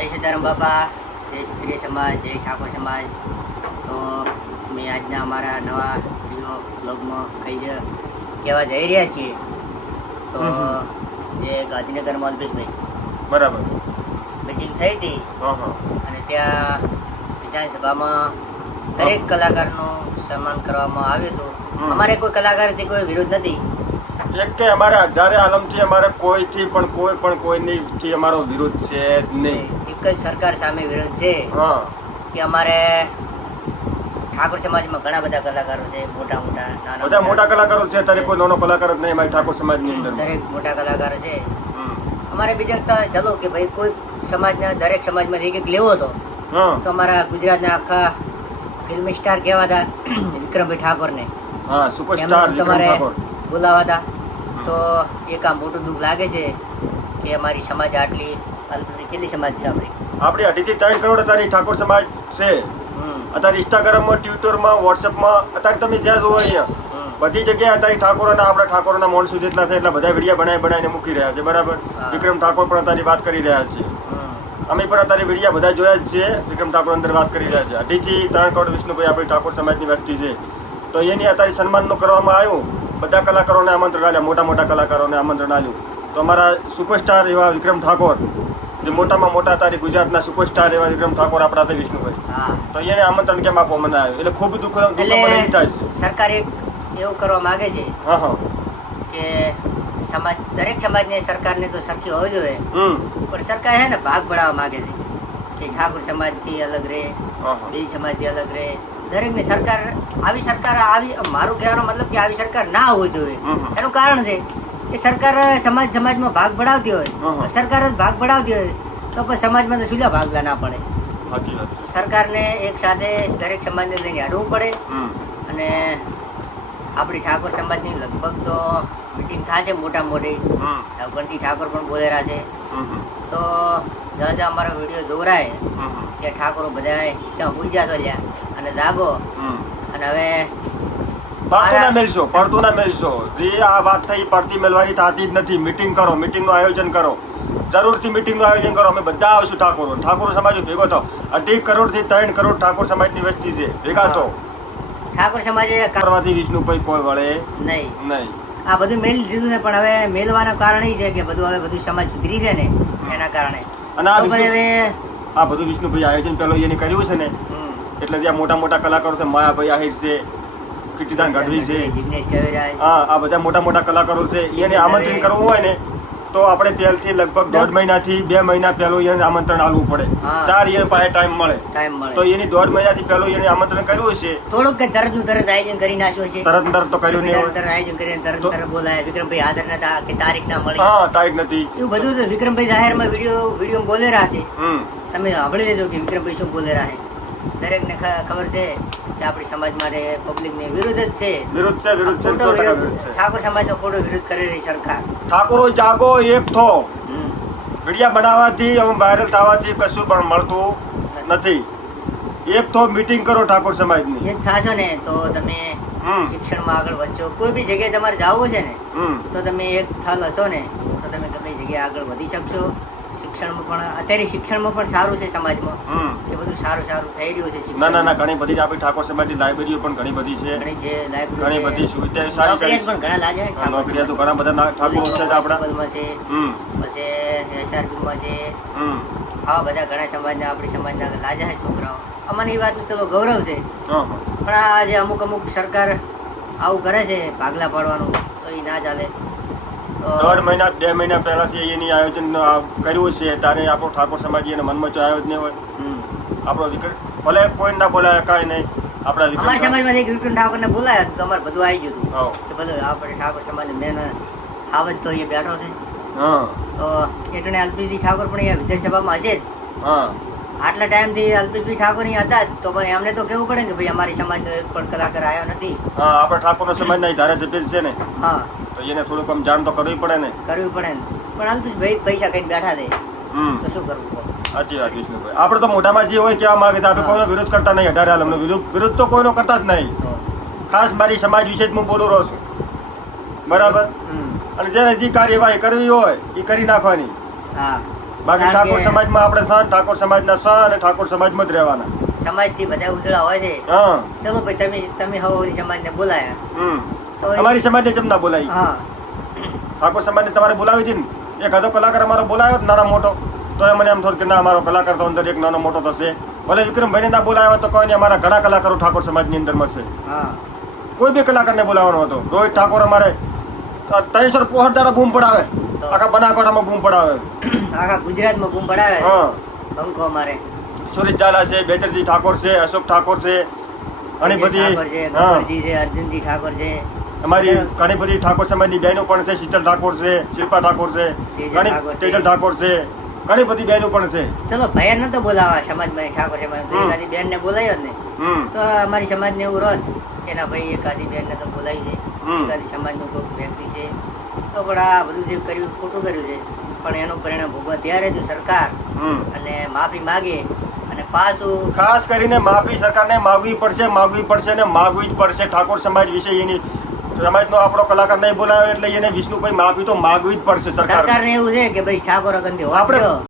જય સીતારામ બાપા જય સ્ત્રી સમાજ જય ઠાકોર સમાજ. તો મેં આજના અમારા નવા વીડિયો બ્લોગમાં કઈ જ કહેવા જઈ રહ્યા છીએ તો જે ગાંધીનગરમાં અલ્પેશભાઈ બરાબર. મિટિંગ થઈ હતી અને ત્યાં વિધાનસભામાં દરેક કલાકારનું સન્માન કરવામાં આવ્યું હતું. અમારે કોઈ કલાકારથી કોઈ વિરોધ નથી. એક કે અમારે અઢારે આલમથી અમારે કોઈથી પણ કોઈ પણ કોઈની થી અમારો વિરોધ છે નહીં. એક જ સરકાર સામે વિરોધ છે કે અમારે ઠાકોર સમાજમાં ઘણા બધા કલાકારો છે મોટા મોટા નાના બધા મોટા. કલાકારો છે તારે કોઈ નાનો કલાકાર જ નહીં મારી ઠાકોર સમાજની અંદર. દરેક મોટા કલાકારો છે. અમારે બીજા તો ચલો કે ભાઈ કોઈ સમાજના દરેક સમાજમાંથી એક એક લેવો હતો તો અમારા ગુજરાતના આખા ફિલ્મ સ્ટાર કહેવાતા વિક્રમભાઈ ઠાકોરને. હા સુપરસ્ટાર તમારે બોલાવા હતા. તો એક આ મોટું દુઃખ લાગે છે કે અમારી સમાજ આટલી કેટલી સમાજ છે આપણી? આપણી અઢીથી ત્રણ કરોડ અત્યારે ઠાકોર સમાજ છે. અત્યારે ઇન્સ્ટાગ્રામમાં ટ્વિટરમાં વોટ્સઅપમાં અત્યારે તમે જ્યાં જુઓ અહીંયા બધી જગ્યાએ અત્યારે ઠાકોરના આપણા ઠાકોરના માણસો જેટલા છે એટલા બધા વિડીયા બનાવી બનાવીને મૂકી રહ્યા છે. બરાબર? વિક્રમ ઠાકોર પણ અત્યારે વાત કરી રહ્યા છે. અમે પણ અત્યારે વિડીયા બધા જોયા જ છે. વિક્રમ ઠાકોર અંદર વાત કરી રહ્યા છે. અઢીથી ત્રણ કરોડ વિષ્ણુભાઈ આપણી ઠાકોર સમાજની વ્યક્તિ છે. તો એની અત્યારે સન્માનનું કરવામાં આવ્યું. બધા કલાકારોને આમંત્રણ આપ્યા મોટા મોટા કલાકારોને આમંત્રણ આલ્યું તો અમારા સુપરસ્ટાર એવા વિક્રમ ઠાકોર જે મોટામાં મોટા તારી ગુજરાતના સુપરસ્ટાર એવા વિક્રમ ઠાકોર આપણા છે વિષ્ણુભાઈ. હા. તો એને આમંત્રણ કેમ આપવા મને આવ્યું? એટલે ખૂબ દુઃખ એટલે સરકાર એક એવું કરવા માંગે છે હા હા. કે સમાજ દરેક સમાજને સરકારને તો સરખી હોવી જોઈએ. હમ. પણ સરકાર હે ને ભાગ પડાવવા માંગે છે કે ઠાકોર સમાજથી અલગ રહે હા સમાજથી અલગ રહે. દરેકની સરકાર આવી સરકાર આવી મારું કહેવાનો મતલબ કે આવી સરકાર ના હોવી જોઈએ. એનું કારણ છે કે સરકાર સમાજ સમાજમાં ભાગ પડાવતી હં. હોય સરકાર જ ભાગ પડાવતી હોય તો પણ સમાજમાં તો સુલા ભાગલા ના પડે? સરકારને એક સાથે દરેક સમાજને લઈને હાડવું પડે. અને આપણી ઠાકોર સમાજની લગભગ તો મિટિંગ થશે મોટા મોટી. ગણતી ઠાકોર પણ બોલેરા છે. તો જ્યાં જ્યાં અમારો વીડિયો જોવરાય. કે ઠાકોરો બધાય ત્યાં હોઈ જાતો લ્યા. અને જાગો. અને હવે પડતું ના મેલશો પડતું ના મેલશો. જે આ વાત થઈ પડતી મેલવાની થતી જ નથી. મીટિંગ કરો મીટિંગનું આયોજન કરો. જરૂરથી મીટિંગનું આયોજન કરો. અમે બધા આવશું ઠાકોરો. ઠાકોર સમાજ ભેગો થાવ અઢી કરોડથી ત્રણ કરોડ ઠાકોર સમાજની વસ્તી છે. ભેગા થો. ઠાકોર સમાજે કરવાથી વિષ્ણુ કોઈ વળે નહીં. નહીં. આ બધું મેલ દીધું છે પણ હવે મેલવાનું કારણ એ છે કે બધું હવે બધું સમાજ સુધરી છે ને એના કારણે. અને આ વિષ્ણુ હવે આ બધું વિષ્ણુભાઈ આયોજન પેલો એને કર્યું છે ને એટલે ત્યાં મોટા મોટા કલાકારો છે માયાભાઈ આહિર છે કીર્તિદાન ગઢવી છે. જિગ્નેશ કવિરાજ. હા આ બધા મોટા મોટા કલાકારો છે. એને આમંત્રણ કરવું હોય ને તો આપણે પહેલથી લગભગ દોઢ મહિનાથી બે મહિના પહેલું એને આમંત્રણ આલવું પડે. ચાર એ પાસે ટાઈમ મળે. ટાઈમ તો મળે એની દોઢ મહિનાથી પહેલું એને આમંત્રણ કર્યું છે થોડુંક કે તરતનું તરત આયોજન કરી નાખ્યો છે તરત તરત તો કર્યું નહીં તરત આયોજન કરીને તરત તરત બોલાય. વિક્રમભાઈ હાજર નતા કે તારીખ ના મળી. હા તારીખ નથી. એવું બધું તો વિક્રમભાઈ જાહેરમાં વીડિયો વીડિયો બોલે રહ્યા છે તમે સાંભળી લેજો કે વિક્રમભાઈ શું બોલે રહ્યા છે દરેકને ખબર છે કે આપણી સમાજ માટે પબ્લિકને વિરોધ જ છે. વિરોધ છે વિરોધ છે ઠાકોર સમાજનો ખોટો વિરોધ કરી રહી સરકાર. ઠાકોરો જાગો એક થો. મીડિયા બનાવવાથી અમે વાયરલ થવાથી કશું પણ મળતું નથી. એક તો મીટિંગ કરો ઠાકોર સમાજની. એક થાશો ને તો તમે શિક્ષણ શિક્ષણમાં આગળ વધશો. કોઈ બી જગ્યાએ તમારે જવું છે ને તો તમે એક થલ હશો ને તો તમે ગમે જગ્યાએ આગળ વધી શકશો. શિક્ષણમાં પણ અત્યારે શિક્ષણમાં પણ સારું છે સમાજમાં. એ બધું સારું સારું થઈ રહ્યું છે ના ના ના ઘણી બધી આપણી ઠાકોર સમાજની લાઇબ્રેરીઓ પણ ઘણી બધી છે. ઘણી જે ઘણી બધી સુવિધાઓ સારી નોકરિયાત પણ ઘણા લાગે છે નોકરીયા તો ઘણા બધા ઠાકોર છે આપણા. છે પછી એસઆરપીમાં છે. આવા બધા ઘણા સમાજના આપણી સમાજના લાજા છે છોકરાઓ. અમને એ વાતનું ચલો ગૌરવ છે. પણ આ જે અમુક અમુક સરકાર આવું કરે છે ભાગલા પાડવાનું તો એ ના ચાલે. દોઢ મહિના બે મહિના પહેલાથી એની આયોજન કર્યું છે. ત્યારે આપણો ઠાકોર સમાજ એને મનમાં આવ્યો જ નહીં હોય. આપણો વિકટ ભલે કોઈ ના બોલાય કાંઈ નહીં. આપણા અમારા સમાજમાં એક વિક્રમ ઠાકોરને બોલાયા તો અમારે બધું આવી ગયું હતું. કે બધું આપણે ઠાકોર સમાજ મેન આવત તો એ બેઠો છે. હા. તો એટલે એલપીજી ઠાકોર પણ અહીંયા વિધાનસભામાં હશે જ. હા. આટલા ટાઈમથી અલ્પેશભાઈ ઠાકોર અહીંયા હતા તો પણ એમને તો કેવું પડે કે ભાઈ અમારી સમાજનો એક પણ કલાકાર આવ્યો નથી. હા આપણા ઠાકોરનો સમાજના નહીં ધારાસભ્ય છે ને. હા. તો એને થોડુંક આમ જાણ તો કરવી પડે ને. કરવી પડે ને. પણ અલ્પેશભાઈ પૈસા કઈ બેઠા દે. તો શું કરવું? સાચી વાત વિષ્ણુભાઈ. આપણે તો મોઢામાં જે હોય કહેવા માંગે છે. આપણે કોઈનો વિરોધ કરતા નહીં અઢારે આલમનો વિરોધ. વિરોધ તો કોઈનો કરતા જ નહીં. ખાસ મારી સમાજ વિશે જ હું બોલું રહું છું. બરાબર? અને જેને જે કાર્યવાહી કરવી હોય એ કરી નાખવાની. હા. બાકી ઠાકોર સમાજમાં આપણે સન ઠાકોર સમાજના સન અને ઠાકોર સમાજમાં જ રહેવાના. સમાજથી બધા ઉદળા હોય છે. હા. ચલો ભાઈ તમે તમે હવે સમાજને બોલાયા. હમ. તો અમારી સમાજને જેમ ના બોલાવી. હા. ઠાકોર સમાજને તમારે બોલાવી હતી ને? એક હતો કલાકાર અમારો બોલાવ્યો નાનો મોટો. તો એ મને એમ થયું કે ના અમારો કલાકાર તો અંદર એક નાનો મોટો થશે. ભલે વિક્રમભાઈને ના બોલાવ્યો તો કોઈ અમારા ઘણા કલાકારો ઠાકોર સમાજની અંદર મળશે. હા. કોઈ બી કલાકારને બોલાવવાનો હતો. રોહિત ઠાકોર અમારે ત્રણસો પોહટ દાડા બૂમ પડાવે. આખા બનાસકાંઠામાં બૂમ પડાવે. આખા ગુજરાતમાં બૂમ પડાવે? હા. પંખો મારે સુરેશ ઝાલા છે બેચરજી ઠાકોર છે અશોક ઠાકોર છે ઘણી બધી છે અર્જુનજી ઠાકોર છે. અમારી ઘણી બધી ઠાકોર સમાજની બહેનો પણ છે શીતલ ઠાકોર છે શિલ્પા ઠાકોર છે ઘણી તેજલ ઠાકોર છે ઘણી બધી બહેનો પણ છે. ચલો ભૈયા તો બોલાવા સમાજમાં ઠાકોર સમાજ બેન ને બોલાયો ને. તો અમારી સમાજને એવું રોજ એના ભાઈ એકાદી બેન ને તો બોલાવી છે. એકાદી સમાજનું કોઈ વ્યક્તિ છે. તો પણ આ બધું જે કર્યું ખોટું કર્યું છે. પણ એનું પરિણામ ભોગવા ત્યારે જો સરકાર અને માફી માગે અને પાછું ખાસ કરીને માફી સરકારને માગવી પડશે માગવી પડશે ને માગવી જ પડશે ઠાકોર સમાજ વિશે એની સમાજનો આપણો કલાકાર નહીં બોલાવે એટલે એને વિષ્ણુભાઈ માફી તો માગવી જ પડશે સરકાર એવું છે કે ભાઈ ઠાકોર અગંદી આપણે